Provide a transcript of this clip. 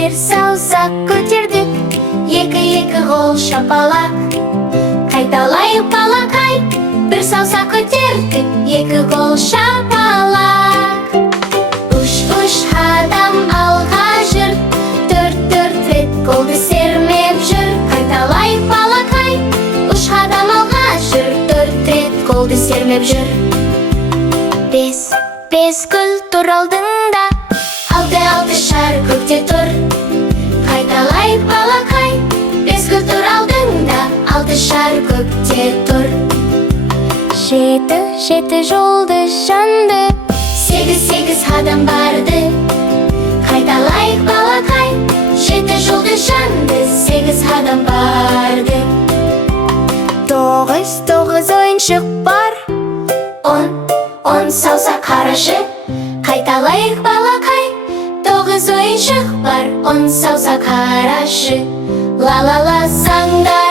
бір саусақ көтердік, екі қол шапалақ. Қайталайық балақай, бір саусақ көтердік, екі қол шапалақ. Үш қадам алға жүр, төрт рет қолды сермеп жүр. Қайталайық балақай, үш қадам алға жүр, төрт рет қолды сермеп жүр. Бес гүл тұр алдыңда, алты шар көкте тұр. Қайталайық балақай, бес гүл тұр алдыңда, алты шар көкте тұр. Жеті жолды жанды, сегіз қадам барды. Қайталайық балақай, жеті жолды жанды, сегіз қадам барды. Тоғыз ойыншық бар, он саусақ қарашы. Қайталайық балақай, тоғыз ойыншық бар, он саусақ қарашы. Ла-ла-ла саңдар